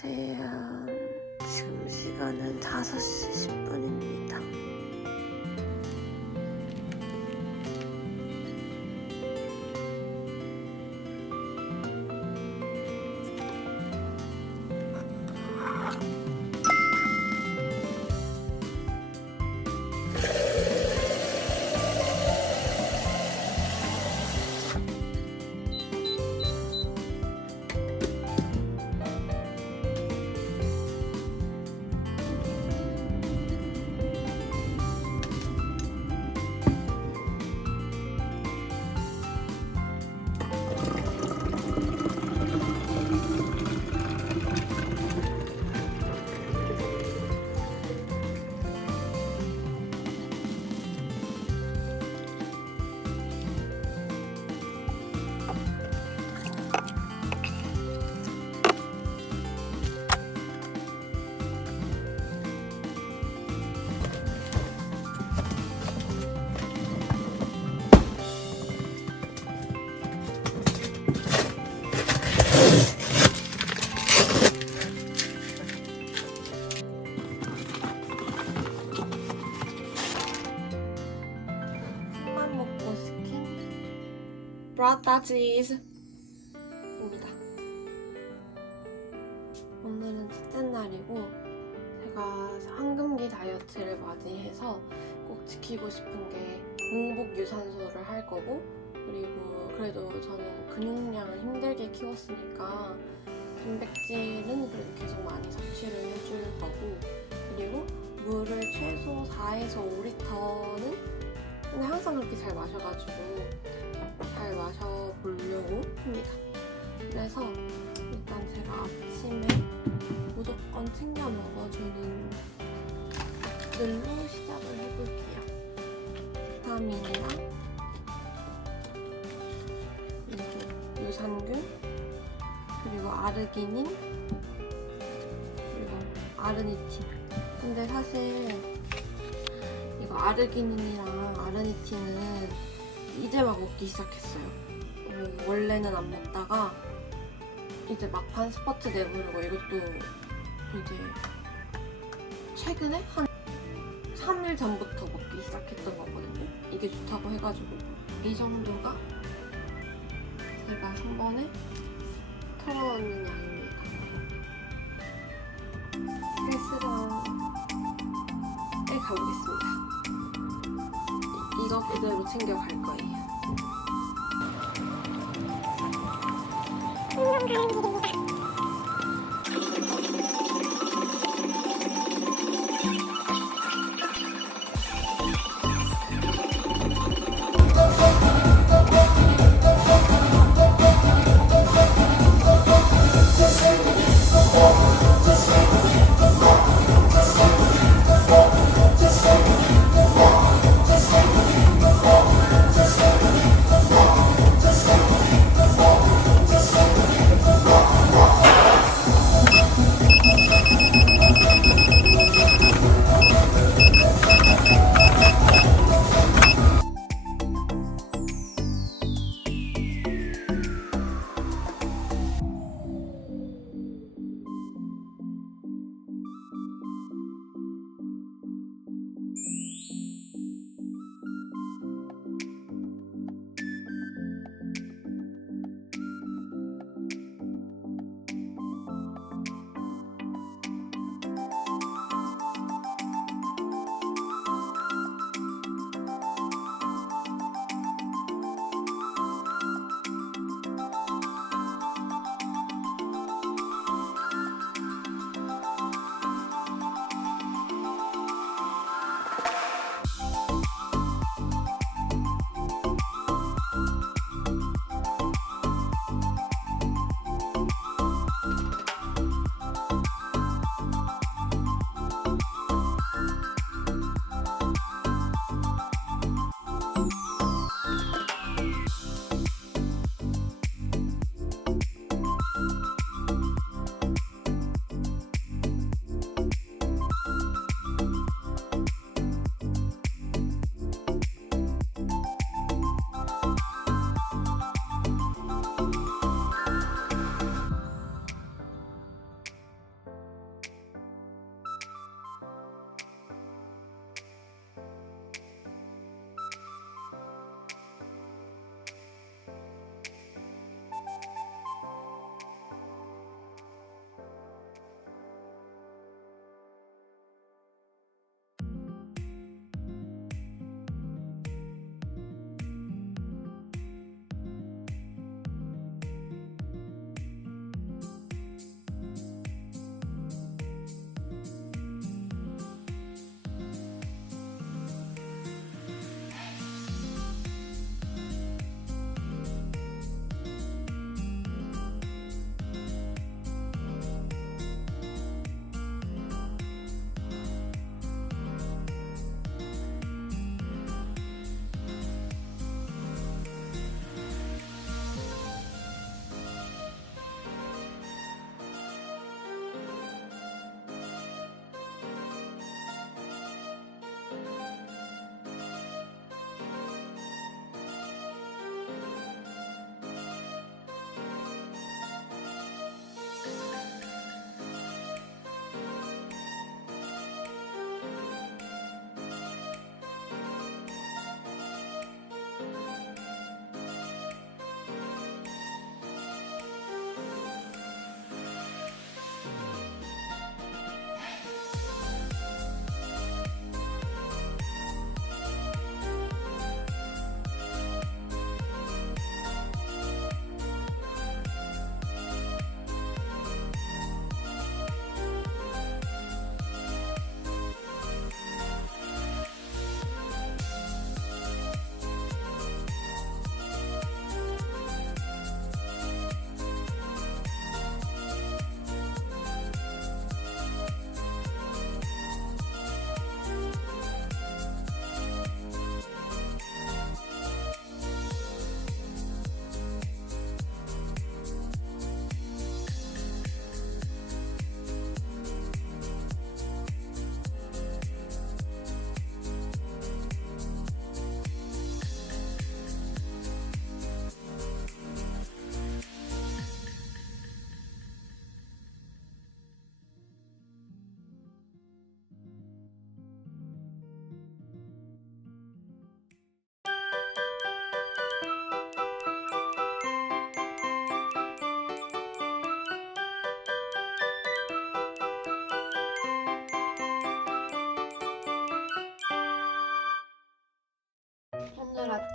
안녕하세요. 지금 시간은 5시 10분입니다. 치즈입니다. 오늘은 첫째 날이고 제가 황금기 다이어트를 맞이해서 꼭 지키고 싶은 게 공복 유산소를 할 거고 그리고 그래도 저는 근육량을 힘들게 키웠으니까 단백질은 그래도 계속 많이 섭취를 해줄 거고 그리고 물을 최소 4에서 5리터는 근데 항상 그렇게 잘 마셔가지고 잘 합니다. 그래서 일단 제가 아침에 무조건 챙겨 먹어주는 들로 시작을 해볼게요. 비타민이랑 그리고 유산균 그리고 아르기닌 그리고 아르니틴 근데 사실 이거 아르기닌이랑 아르니틴은 이제 막 먹기 시작했어요. 어, 원래는 안 먹다가 이제 막판 스퍼트 내부르고 이것도 이제 최근에 한 3일 전부터 먹기 시작했던 거거든요. 이게 좋다고 해가지고 이 정도가 제가 한 번에 털어놓는 양입니다. 헬스장에 가보겠습니다. 이- 이거 그대로 챙겨갈 거예요. Thank you.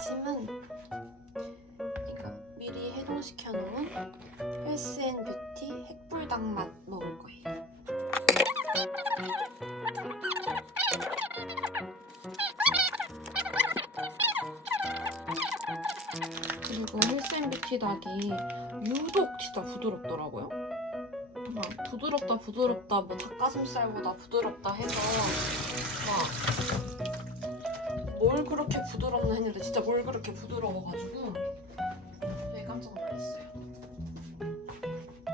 아침은 이거 미리 해동시켜 놓은 헬스앤뷰티 핵불닭 맛 먹을 거예요. 그리고 헬스앤뷰티 닭이 유독 진짜 부드럽더라고요. 막 부드럽다 부드럽다 뭐 닭가슴살보다 부드럽다 해서 막 뭘 그렇게 부드럽나 했는데 진짜 뭘 그렇게 부드러워가지고 되게 깜짝 놀랐어요.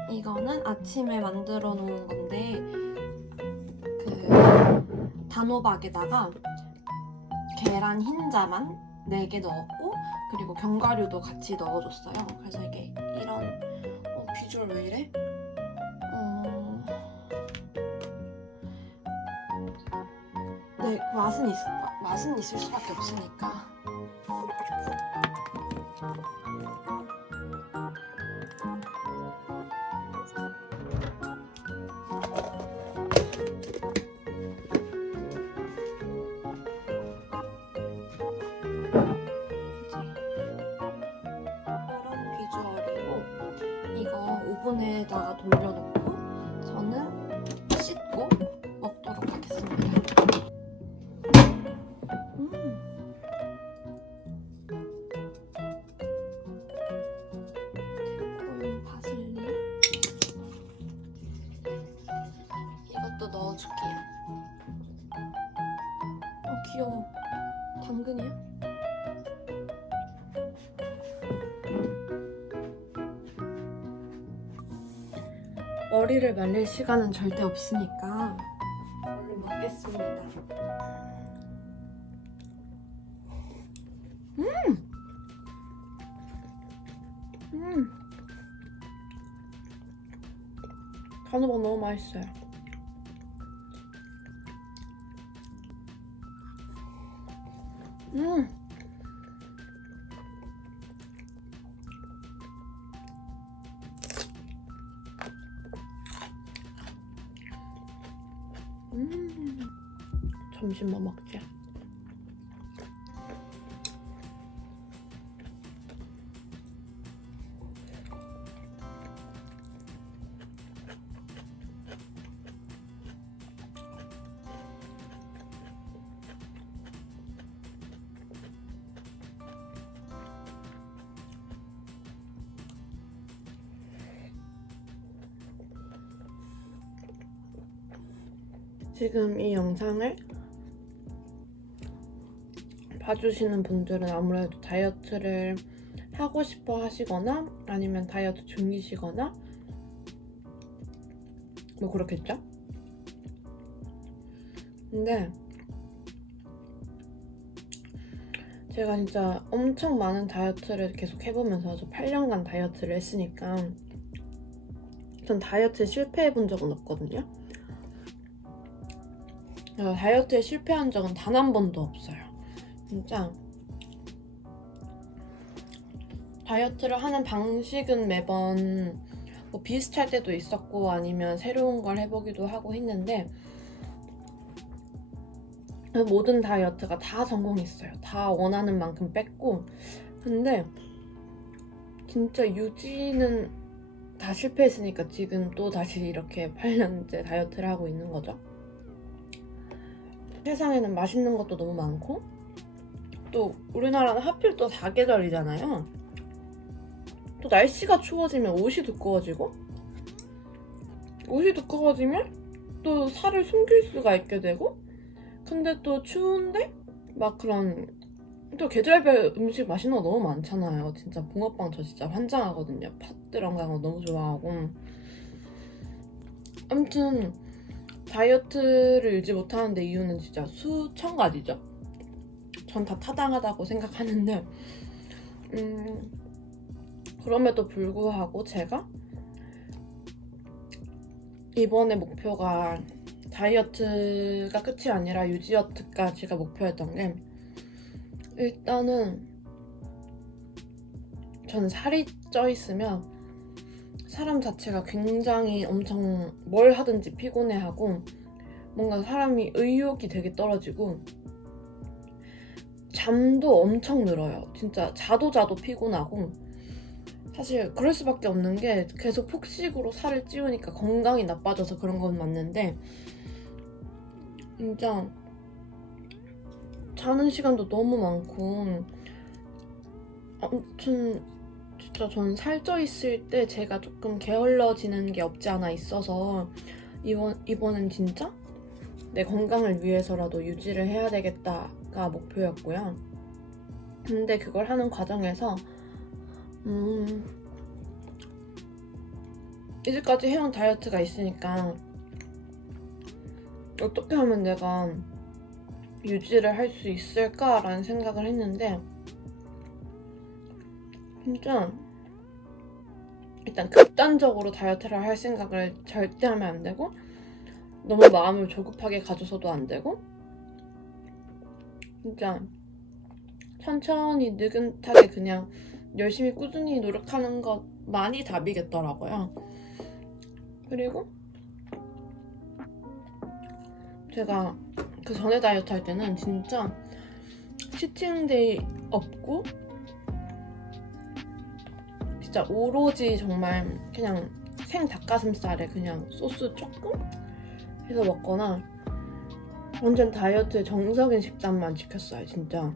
이거는 아침에 만들어 놓은 건데 그 단호박에다가 계란 흰자만 4개 넣었고 그리고 견과류도 같이 넣어줬어요. 그래서 이게 이런 어, 비주얼 왜 이래? 어... 네 맛은 있 맛은 있을 수밖에 없으니까. 귀여워. 당근이야? 머리를 말릴 시간은 절대 없으니까 얼른 먹겠습니다. 음! 음! 단호박 너무 맛있어요. 지금 이 영상을 봐주시는 분들은 아무래도 다이어트를 하고 싶어 하시거나 아니면 다이어트 중이시거나 뭐 그렇겠죠? 근데 제가 진짜 엄청 많은 다이어트를 계속 해보면서 저 8년간 다이어트를 했으니까 전 다이어트에 실패해 본 적은 없거든요. 다이어트에 실패한 적은 단 한 번도 없어요. 진짜 다이어트를 하는 방식은 매번 뭐 비슷할 때도 있었고 아니면 새로운 걸 해보기도 하고 했는데 모든 다이어트가 다 성공했어요. 다 원하는 만큼 뺐고 근데 진짜 유지는 다 실패했으니까 지금 또 다시 이렇게 8년째 다이어트를 하고 있는 거죠. 세상에는 맛있는 것도 너무 많고 또 우리나라는 하필 또 사계절이잖아요. 또 날씨가 추워지면 옷이 두꺼워지고 옷이 두꺼워지면 또 살을 숨길 수가 있게 되고 근데 또 추운데 막 그런 또 계절별 음식 맛있는 거 너무 많잖아요. 진짜 붕어빵 저 진짜 환장하거든요. 팥 들어간 거 너무 좋아하고 아무튼 다이어트를 유지 못하는 데 이유는 진짜 수천 가지죠. 전 다 타당하다고 생각하는데, 음, 그럼에도 불구하고 제가 이번에 목표가 다이어트가 끝이 아니라 유지어트까지가 목표였던 게, 일단은 전 살이 쪄 있으면 사람 자체가 굉장히 엄청 뭘 하든지 피곤해하고 뭔가 사람이 의욕이 되게 떨어지고 잠도 엄청 늘어요. 진짜 자도 자도 피곤하고 사실 그럴 수밖에 없는 게 계속 폭식으로 살을 찌우니까 건강이 나빠져서 그런 건 맞는데 진짜 자는 시간도 너무 많고 아무튼 진짜 저는 살쪄 있을 때 제가 조금 게을러지는 게 없지 않아 있어서 이번 이번엔 진짜 내 건강을 위해서라도 유지를 해야 되겠다가 목표였고요. 근데 그걸 하는 과정에서 음 이제까지 해온 다이어트가 있으니까 어떻게 하면 내가 유지를 할 수 있을까라는 생각을 했는데 진짜 일단 극단적으로 다이어트를 할 생각을 절대 하면 안 되고 너무 마음을 조급하게 가져서도 안 되고 진짜 천천히 느긋하게 그냥 열심히 꾸준히 노력하는 것만이 답이겠더라고요. 그리고 제가 그 전에 다이어트 할 때는 진짜 치팅데이 없고 진짜 오로지 정말 그냥 생 닭가슴살에 그냥 소스 조금 해서 먹거나 완전 다이어트의 정석인 식단만 지켰어요 진짜.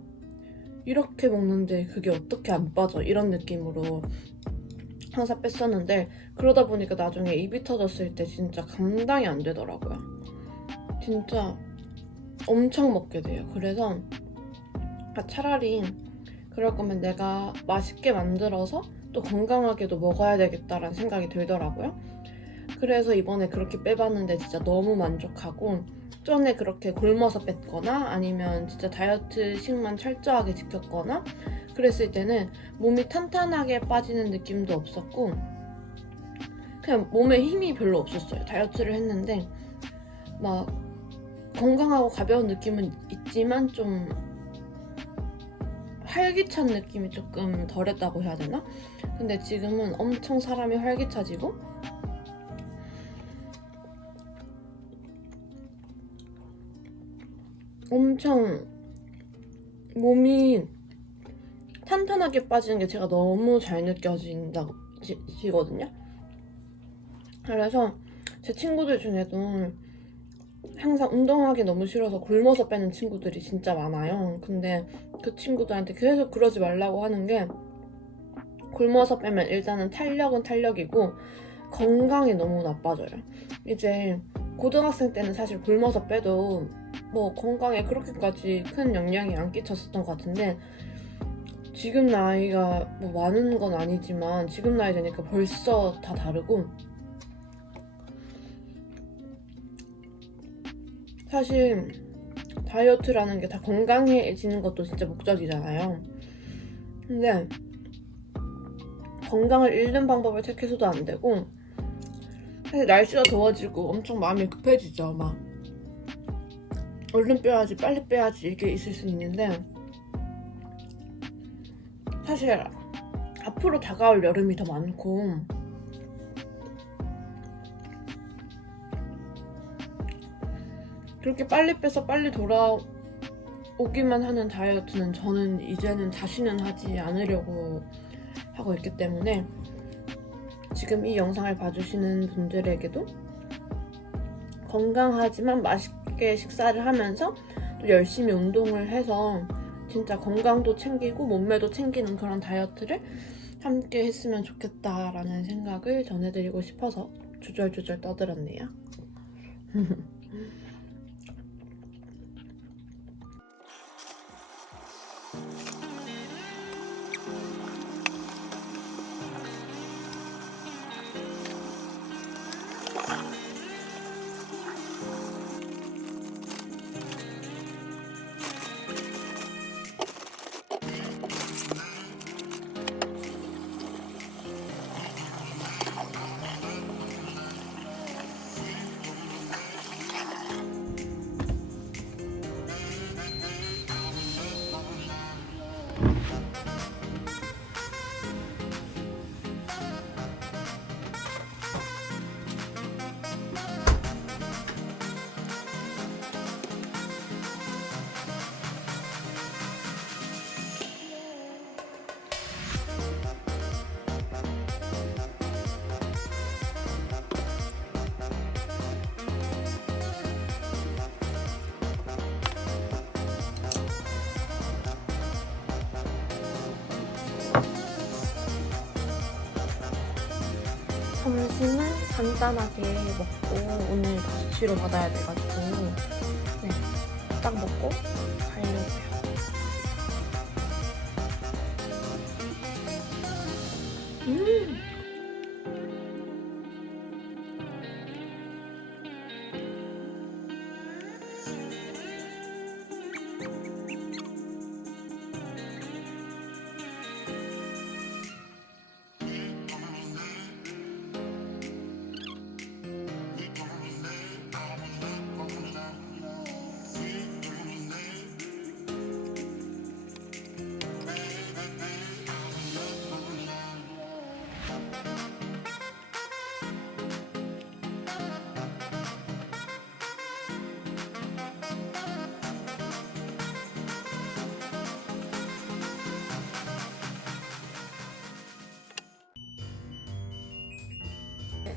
이렇게 먹는데 그게 어떻게 안 빠져? 이런 느낌으로 항상 뺐었는데 그러다 보니까 나중에 입이 터졌을 때 진짜 감당이 안 되더라고요. 진짜 엄청 먹게 돼요. 그래서 아, 차라리 그럴 거면 내가 맛있게 만들어서 또 건강하게도 먹어야 되겠다라는 생각이 들더라고요. 그래서 이번에 그렇게 빼봤는데 진짜 너무 만족하고 전에 그렇게 굶어서 뺐거나 아니면 진짜 다이어트식만 철저하게 지켰거나 그랬을 때는 몸이 탄탄하게 빠지는 느낌도 없었고 그냥 몸에 힘이 별로 없었어요. 다이어트를 했는데 막 건강하고 가벼운 느낌은 있지만 좀 활기찬 느낌이 조금 덜했다고 해야 되나? 근데 지금은 엄청 사람이 활기차지고 엄청 몸이 탄탄하게 빠지는 게 제가 너무 잘 느껴진다지거든요. 그래서 제 친구들 중에도 항상 운동하기 너무 싫어서 굶어서 빼는 친구들이 진짜 많아요. 근데 그 친구들한테 계속 그러지 말라고 하는 게 굶어서 빼면 일단은 탄력은 탄력이고 건강이 너무 나빠져요. 이제 고등학생 때는 사실 굶어서 빼도 뭐 건강에 그렇게까지 큰 영향이 안 끼쳤었던 것 같은데 지금 나이가 뭐 많은 건 아니지만 지금 나이 되니까 벌써 다 다르고 사실 다이어트라는 게 다 건강해지는 것도 진짜 목적이잖아요. 근데 건강을 잃는 방법을 택해서도 안 되고 사실 날씨가 더워지고 엄청 마음이 급해지죠. 막 얼른 빼야지, 빨리 빼야지 이게 있을 수 있는데 사실 앞으로 다가올 여름이 더 많고 그렇게 빨리 빼서 빨리 돌아오기만 하는 다이어트는 저는 이제는 다시는 하지 않으려고 하고 있기 때문에 지금 이 영상을 봐주시는 분들에게도 건강하지만 맛있게 식사를 하면서 또 열심히 운동을 해서 진짜 건강도 챙기고 몸매도 챙기는 그런 다이어트를 함께 했으면 좋겠다라는 생각을 전해드리고 싶어서 주절주절 떠들었네요. 간단하게 먹고 오늘 5시로 받아야 돼가지고 네, 딱 먹고 가려고요. 음!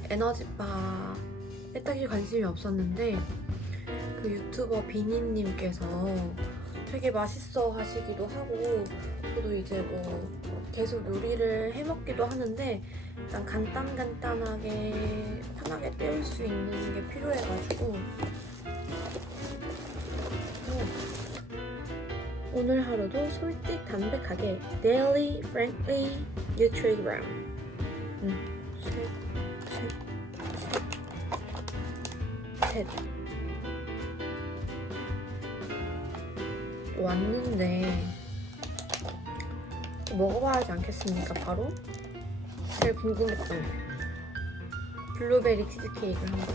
에너지바 딱히 관심이 없었는데 그 유튜버 비니님께서 되게 맛있어 하시기도 하고 저도 이제 뭐 계속 요리를 해 먹기도 하는데 일단 간단간단하게 편하게 때울 수 있는 게 필요해가지고 그래서 오늘 하루도 솔직 담백하게 Daily Frankly Nutrigram. 음, 셋. 왔는데 먹어봐야 하지 않겠습니까 바로? 제일 궁금했던 거 블루베리 치즈케이크를 한번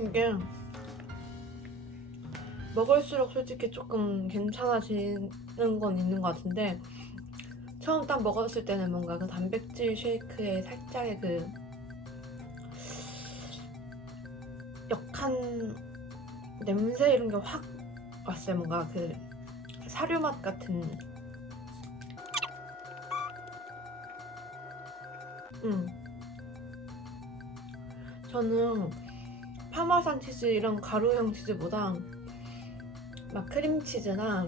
이게 먹을수록 솔직히 조금 괜찮아지는 건 있는 것 같은데 처음 딱 먹었을 때는 뭔가 그 단백질 쉐이크에 살짝의 그 역한 냄새 이런 게 확 왔어요. 뭔가 그 사료 맛 같은. 음. 저는 파마산 치즈 이런 가루형 치즈보다 막 크림치즈나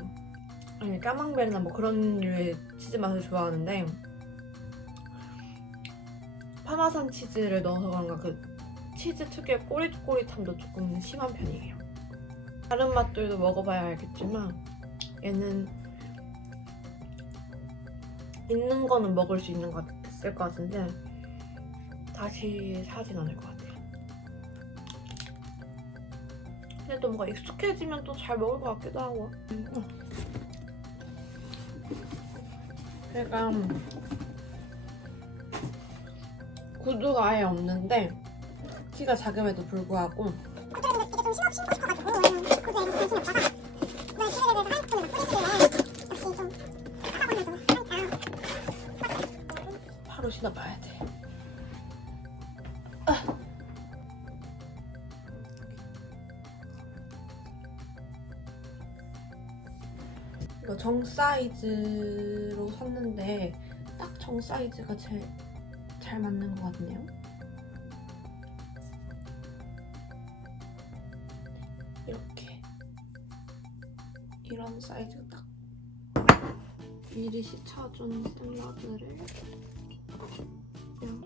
아니 까망베르나 뭐 그런 류의 치즈 맛을 좋아하는데 파마산 치즈를 넣어서 그런가 그 치즈 특유의 꼬릿꼬릿함도 조금 심한 편이에요. 다른 맛들도 먹어봐야 알겠지만 얘는 있는 거는 먹을 수 있는 것 같을 것 같은데 다시 사진 않을 것 같아요. 근데 또 뭔가 익숙해지면 또 잘 먹을 것 같기도 하고. 제가 구두가 아예 없는데 키가 작음에도 불구하고 바로 신어봐야 돼. 정 사이즈로 샀는데 딱 정 사이즈가 제일 잘 맞는 것 같네요. 이렇게 이런 사이즈 딱 미리 시쳐준 샐러드를 남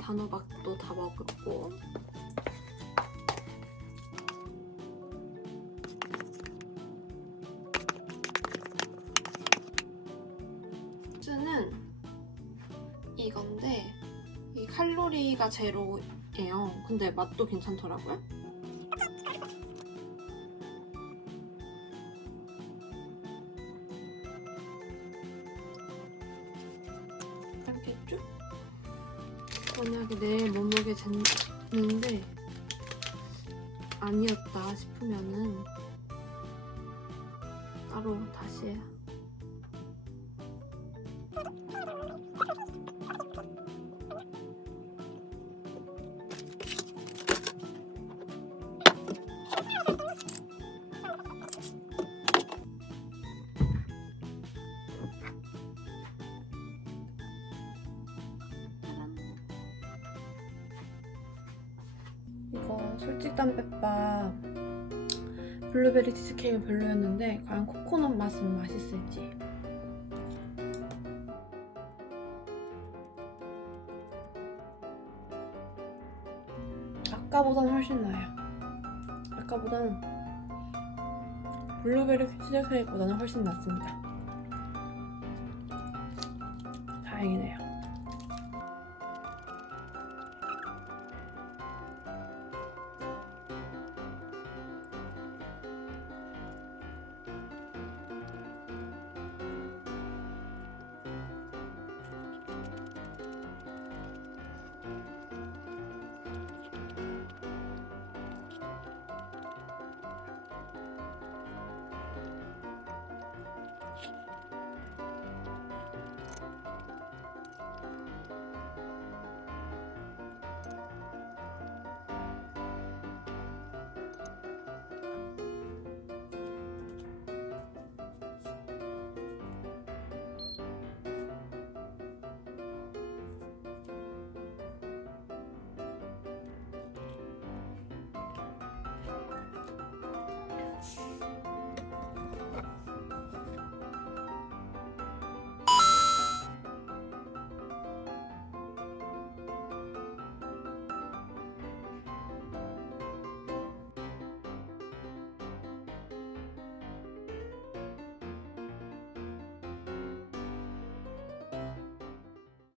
단호박도 다 먹었고. 소스는 이건데 이 칼로리가 제로예요. 근데 맛도 괜찮더라고요. 이렇게 쭉 만약에 내 몸무게 쟀는데 아니었다 싶으면은 따로 다시 과연 코코넛 맛은 맛있을지. 아까보다는 훨씬 나아요. 아까보다는 블루베리 치즈 케이크보다는 훨씬 낫습니다. 다행이네요